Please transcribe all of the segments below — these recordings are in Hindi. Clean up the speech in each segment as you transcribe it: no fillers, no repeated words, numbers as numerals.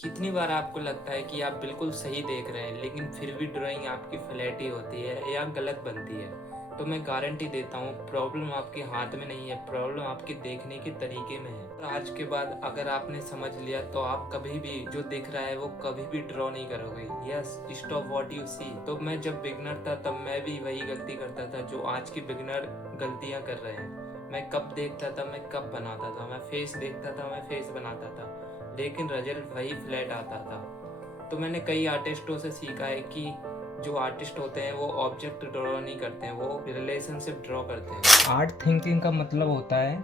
कितनी बार आपको लगता है कि आप बिल्कुल सही देख रहे हैं लेकिन फिर भी ड्राइंग आपकी फ्लैट ही होती है या गलत बनती है? तो मैं गारंटी देता हूँ प्रॉब्लम आपके हाथ में नहीं है, प्रॉब्लम आपके देखने के तरीके में है। और आज के बाद अगर आपने समझ लिया तो आप कभी भी जो दिख रहा है वो कभी भी ड्रॉ नहीं करोगे। Yes, stop what you see. तो मैं जब बिगनर था तब मैं भी वही गलती करता था जो आज के बिगनर गलतियाँ कर रहे हैं। मैं कब देखता था, मैं कब बनाता था, मैं फेस देखता था, मैं फेस बनाता था, लेकिन रिजल्ट वही फ्लैट आता था। तो मैंने कई आर्टिस्टों से सीखा है कि जो आर्टिस्ट होते हैं वो ऑब्जेक्ट ड्रॉ नहीं करते हैं, वो रिलेशनशिप ड्रॉ करते हैं। आर्ट थिंकिंग का मतलब होता है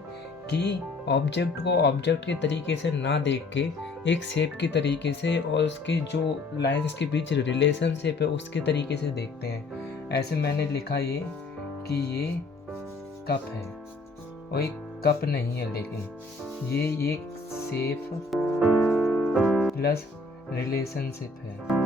कि ऑब्जेक्ट को ऑब्जेक्ट के तरीके से ना देख के एक शेप के तरीके से और उसके जो लाइंस के बीच रिलेशनशिप है उसके तरीके से देखते हैं। ऐसे मैंने लिखा ये कि ये कप है और एक कप नहीं है, लेकिन ये एक शेप प्लस रिलेशनशिप है।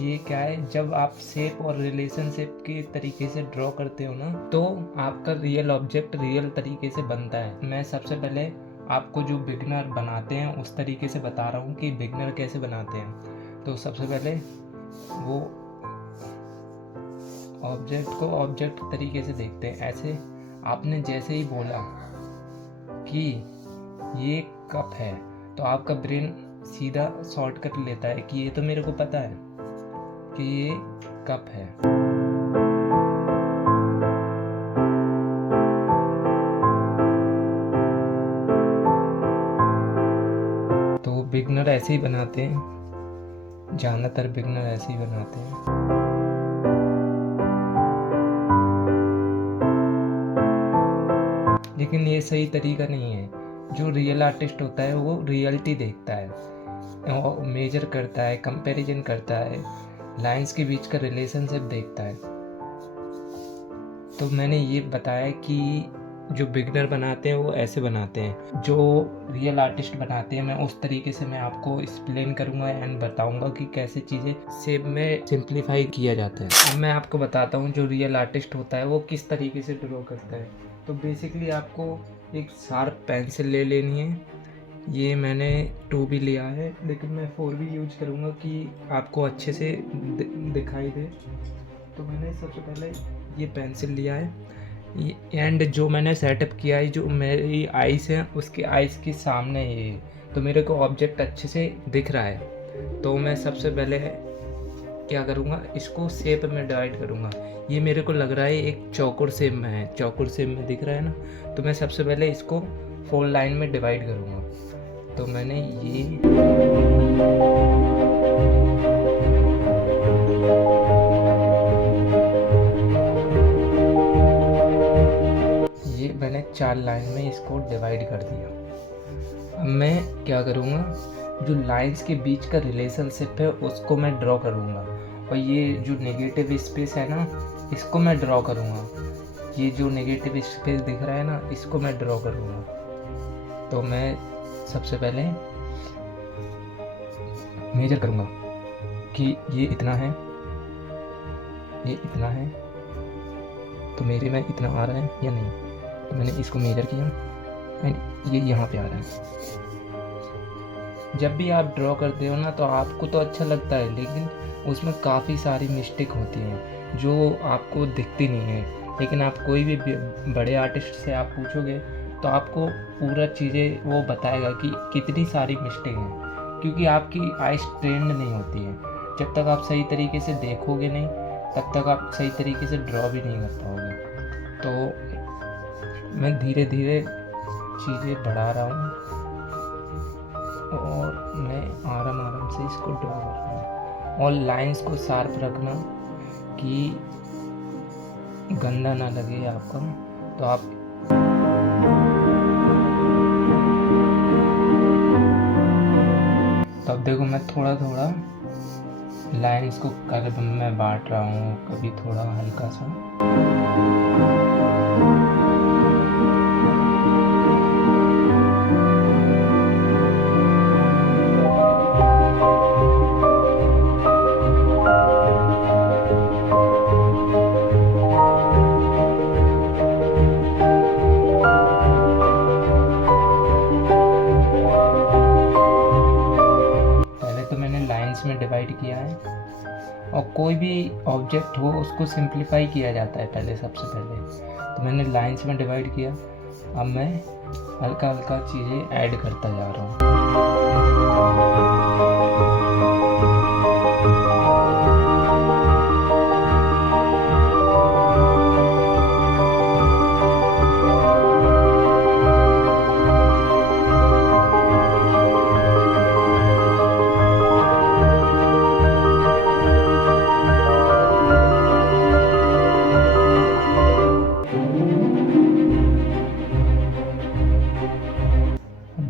ये क्या है, जब आप शेप और रिलेशनशिप के तरीके से ड्रॉ करते हो ना तो आपका रियल ऑब्जेक्ट रियल तरीके से बनता है। मैं सबसे पहले आपको जो बिगनर बनाते हैं उस तरीके से बता रहा हूँ कि बिगनर कैसे बनाते हैं। तो सबसे पहले वो ऑब्जेक्ट को ऑब्जेक्ट तरीके से देखते हैं। ऐसे आपने जैसे ही बोला कि ये कप है तो आपका ब्रेन सीधा शॉर्टकट लेता है कि ये तो मेरे को पता है कि ये कप है। तो बिगनर ऐसे ही बनाते हैं, ज़्यादातर बिगनर ऐसे ही बनाते हैं। लेकिन ये सही तरीका नहीं है। जो रियल आर्टिस्ट होता है वो रियलिटी देखता है, मेजर करता है, कंपैरिजन करता है, लाइंस के बीच का रिलेशनशिप देखता है। तो मैंने ये बताया कि जो बिगनर बनाते हैं वो ऐसे बनाते हैं, जो रियल आर्टिस्ट बनाते हैं मैं उस तरीके से मैं आपको एक्सप्लेन करूँगा एंड बताऊँगा कि कैसे चीज़ें शेप में सिंप्लीफाई किया जाता है। अब मैं आपको बताता हूँ जो रियल आर्टिस्ट होता है वो किस तरीके से ड्रॉ करता है। तो बेसिकली आपको एक शार्प पेंसिल ले लेनी है। ये मैंने 2 भी लिया है लेकिन मैं 4 भी यूज करूँगा कि आपको अच्छे से दिखाई दे। तो मैंने सबसे पहले ये पेंसिल लिया है एंड जो मैंने सेटअप किया है, जो मेरी आइज़ है उसके आइज़ के सामने ये, तो मेरे को ऑब्जेक्ट अच्छे से दिख रहा है। तो मैं सबसे पहले क्या करूँगा, इसको शेप में डिवाइड करूँगा। ये मेरे को लग रहा है एक चौकोर शेप में है, चौकोर शेप में दिख रहा है ना। तो मैं सबसे पहले इसको 4 लाइन में डिवाइड करूँगा। तो मैंने ये मैंने 4 लाइन में इसको डिवाइड कर दिया। अब मैं क्या करूँगा, जो लाइंस के बीच का रिलेशनशिप है उसको मैं ड्रॉ करूँगा और ये जो नेगेटिव स्पेस है ना इसको मैं ड्रॉ करूँगा। ये जो नेगेटिव स्पेस दिख रहा है ना इसको मैं ड्रॉ करूँगा। तो मैं सबसे पहले मेजर करूँगा कि ये इतना है, ये इतना है, तो मेरे में इतना आ रहा है या नहीं। तो मैंने इसको मेजर किया एंड ये यहाँ पे आ रहा है। जब भी आप ड्रॉ करते हो ना तो आपको तो अच्छा लगता है लेकिन उसमें काफ़ी सारी मिस्टेक होती हैं जो आपको दिखती नहीं है। लेकिन आप कोई भी बड़े आर्टिस्ट से आप पूछोगे तो आपको पूरा चीज़ें वो बताएगा कि कितनी सारी मिस्टेक हैं, क्योंकि आपकी आइज ट्रेंड नहीं होती है। जब तक आप सही तरीके से देखोगे नहीं तब तक आप सही तरीके से ड्रॉ भी नहीं कर पाओगे। तो मैं धीरे धीरे चीज़ें बढ़ा रहा हूँ और मैं आराम आराम से इसको ड्रॉ कर रहा हूँ। और लाइंस को शार्प रखना कि गंदा ना लगे आपका। तो आप तब देखो मैं थोड़ा थोड़ा लाइंस को कलर में बांट रहा हूँ, कभी थोड़ा हल्का सा। लाइंस में डिवाइड किया है। और कोई भी ऑब्जेक्ट हो उसको सिंप्लीफाई किया जाता है पहले, सबसे पहले। तो मैंने लाइंस में डिवाइड किया। अब मैं हल्का हल्का चीज़ें ऐड करता जा रहा हूँ।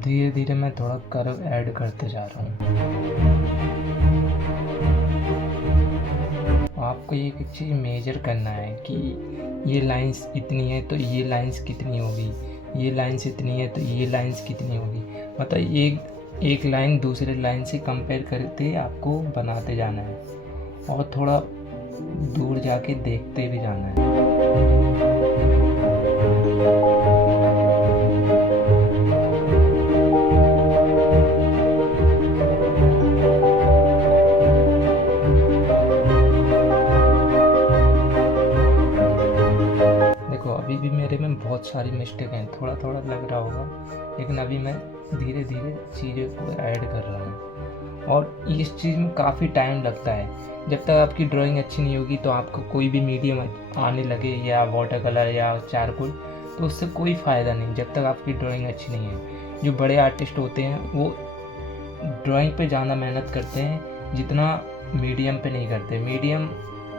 धीरे धीरे मैं थोड़ा कर्व ऐड करते जा रहा हूँ। आपको एक चीज़ मेजर करना है कि ये लाइंस इतनी है तो ये लाइंस कितनी होगी, ये लाइंस इतनी है तो ये लाइंस कितनी होगी। मतलब एक लाइन दूसरे लाइन से कंपेयर करके आपको बनाते जाना है और थोड़ा दूर जाके देखते भी जाना है। अभी भी मेरे में बहुत सारी मिस्टेक हैं, थोड़ा थोड़ा लग रहा होगा, लेकिन अभी मैं धीरे धीरे चीज़ों को ऐड कर रहा हूँ। और इस चीज़ में काफ़ी टाइम लगता है। जब तक आपकी ड्राइंग अच्छी नहीं होगी तो आपको कोई भी मीडियम आने लगे, या वाटर कलर या चारकोल, तो उससे कोई फ़ायदा नहीं जब तक आपकी ड्राइंग अच्छी नहीं है। जो बड़े आर्टिस्ट होते हैं वो ड्राइंग पे ज़्यादा मेहनत करते हैं जितना मीडियम पे नहीं करते। मीडियम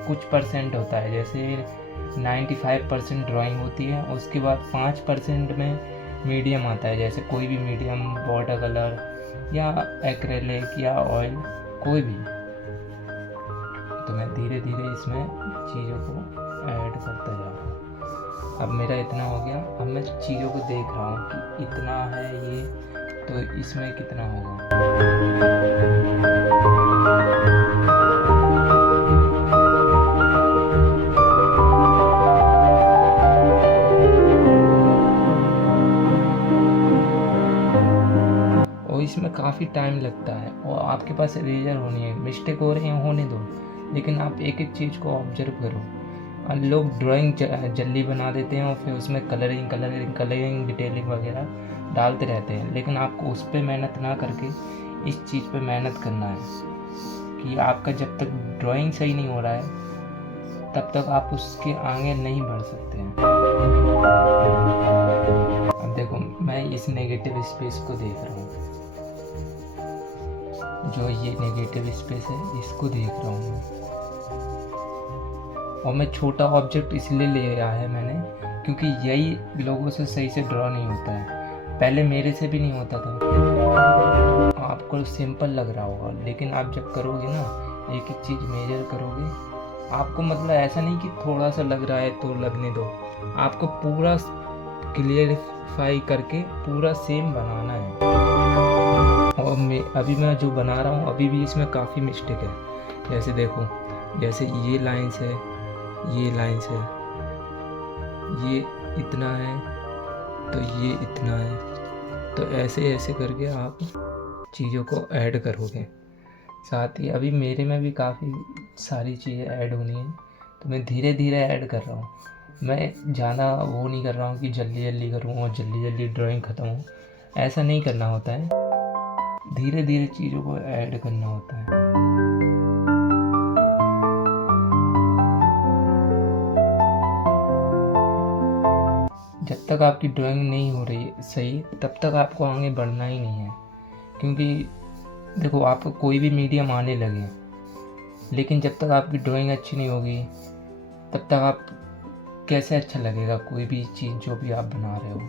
कुछ परसेंट होता है, जैसे 95% ड्राइंग होती है, उसके बाद 5% में मीडियम आता है, जैसे कोई भी मीडियम, वाटर कलर या एक्रेलिक या ऑयल, कोई भी। तो मैं धीरे धीरे इसमें चीज़ों को ऐड करता जा रहा हूँ। अब मेरा इतना हो गया। अब मैं चीज़ों को देख रहा हूँ कि इतना है ये, तो इसमें कितना होगा। इसमें काफ़ी टाइम लगता है और आपके पास इरेजर होनी है। मिस्टेक हो रही है, होने दो, लेकिन आप एक एक चीज़ को ऑब्जर्व करो। और लोग ड्राइंग जल्दी बना देते हैं और फिर उसमें कलरिंग डिटेलिंग वगैरह डालते रहते हैं, लेकिन आपको उस पर मेहनत ना करके इस चीज़ पे मेहनत करना है कि आपका जब तक ड्राइंग सही नहीं हो रहा है तब तक आप उसके आगे नहीं बढ़ सकते हैं। अब देखो, मैं इस नेगेटिव स्पेस को देख रहा हूँ, जो ये नेगेटिव स्पेस है इसको देख रहा हूँ मैं। और मैं छोटा ऑब्जेक्ट इसलिए ले आया है मैंने क्योंकि यही लोगों से सही से ड्रॉ नहीं होता है। पहले मेरे से भी नहीं होता था। आपको सिंपल लग रहा होगा, लेकिन आप जब करोगे ना, एक एक चीज़ मेजर करोगे, आपको मतलब ऐसा नहीं कि थोड़ा सा लग रहा है तो लगने दो, आपको पूरा क्लियरिफाई करके पूरा सेम बनाना है। और अभी मैं जो बना रहा हूँ अभी भी इसमें काफ़ी मिस्टेक है। जैसे देखो, जैसे ये लाइंस है, ये लाइंस है, ये इतना है तो ये इतना है, तो ऐसे ऐसे करके आप चीज़ों को ऐड करोगे। साथ ही अभी मेरे में भी काफ़ी सारी चीज़ें ऐड होनी है, तो मैं धीरे धीरे ऐड कर रहा हूँ। मैं ज़्यादा वो नहीं कर रहा हूँ कि जल्दी जल्दी करूँ और जल्दी जल्दी ड्राइंग ख़त्म हो, ऐसा नहीं करना होता है। धीरे धीरे चीज़ों को ऐड करना होता है। जब तक आपकी ड्राइंग नहीं हो रही सही, तब तक आपको आगे बढ़ना ही नहीं है। क्योंकि देखो, आपको कोई भी मीडियम आने लगे, लेकिन जब तक आपकी ड्राइंग अच्छी नहीं होगी तब तक आप कैसे अच्छा लगेगा कोई भी चीज़ जो भी आप बना रहे हो।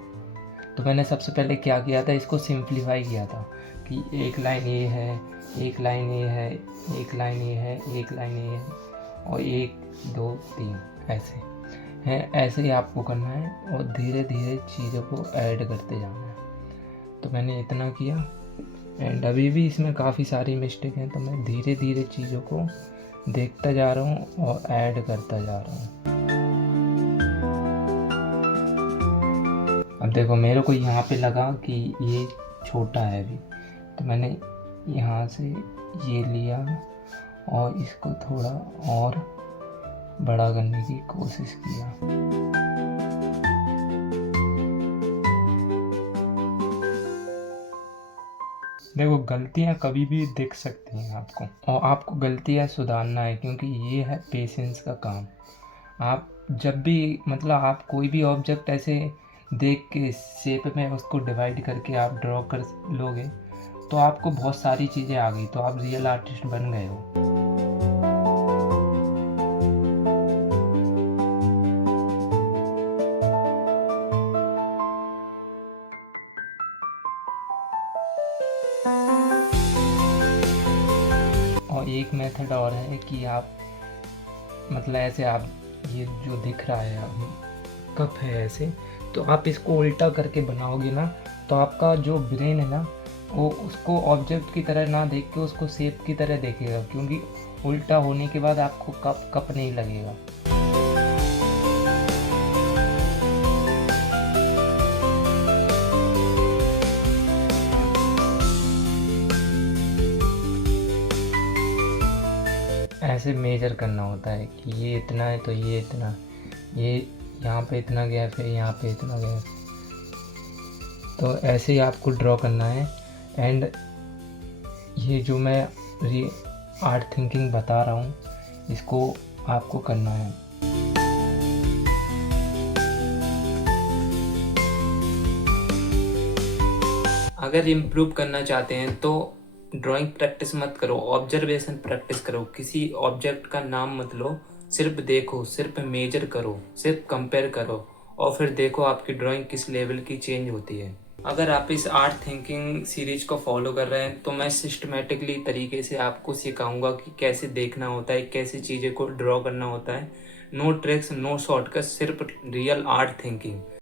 तो मैंने सबसे पहले क्या किया था, इसको सिंप्लीफाई किया था कि एक लाइन ये है, एक लाइन ये है, एक लाइन ये है, एक लाइन ये है, और 1 2 3 ऐसे है। ऐसे ही आपको करना है और धीरे धीरे चीज़ों को ऐड करते जाना है। तो मैंने इतना किया, एंड अभी भी इसमें काफ़ी सारी मिस्टेक हैं, तो मैं धीरे धीरे चीज़ों को देखता जा रहा हूँ और ऐड करता जा रहा हूँ। अब देखो, मेरे को यहाँ पे लगा कि ये छोटा है अभी, तो मैंने यहाँ से ये लिया और इसको थोड़ा और बड़ा करने की कोशिश किया। देखो, गलतियाँ कभी भी दिख सकती हैं आपको, और आपको गलतियाँ सुधारना है, क्योंकि ये है पेशेंस का काम। आप जब भी मतलब आप कोई भी ऑब्जेक्ट ऐसे देख के शेप में उसको डिवाइड करके आप ड्रॉ कर लोगे तो आपको बहुत सारी चीज़ें आ गई, तो आप रियल आर्टिस्ट बन गए हो। और एक मेथड और है कि आप मतलब ऐसे आप ये जो दिख रहा है कप है ऐसे, तो आप इसको उल्टा करके बनाओगे ना, तो आपका जो ब्रेन है ना वो उसको ऑब्जेक्ट की तरह ना देख के उसको शेप की तरह देखेगा, क्योंकि उल्टा होने के बाद आपको कप कप नहीं लगेगा। ऐसे मेजर करना होता है कि ये इतना है तो ये इतना, ये यहाँ पे इतना गैप है, यहाँ पे इतना गैप, तो ऐसे ही आपको ड्रॉ करना है। एंड ये जो मैं आर्ट थिंकिंग बता रहा हूँ इसको आपको करना है। अगर इम्प्रूव करना चाहते हैं तो ड्राइंग प्रैक्टिस मत करो, ऑब्जर्वेशन प्रैक्टिस करो। किसी ऑब्जेक्ट का नाम मत लो, सिर्फ देखो, सिर्फ मेजर करो, सिर्फ कंपेयर करो, और फिर देखो आपकी ड्राइंग किस लेवल की चेंज होती है। अगर आप इस आर्ट थिंकिंग सीरीज को फॉलो कर रहे हैं तो मैं सिस्टमेटिकली तरीके से आपको सिखाऊंगा कि कैसे देखना होता है, कैसे चीज़ें को ड्रॉ करना होता है। नो ट्रिक्स, नो शॉर्टकट, सिर्फ रियल आर्ट थिंकिंग।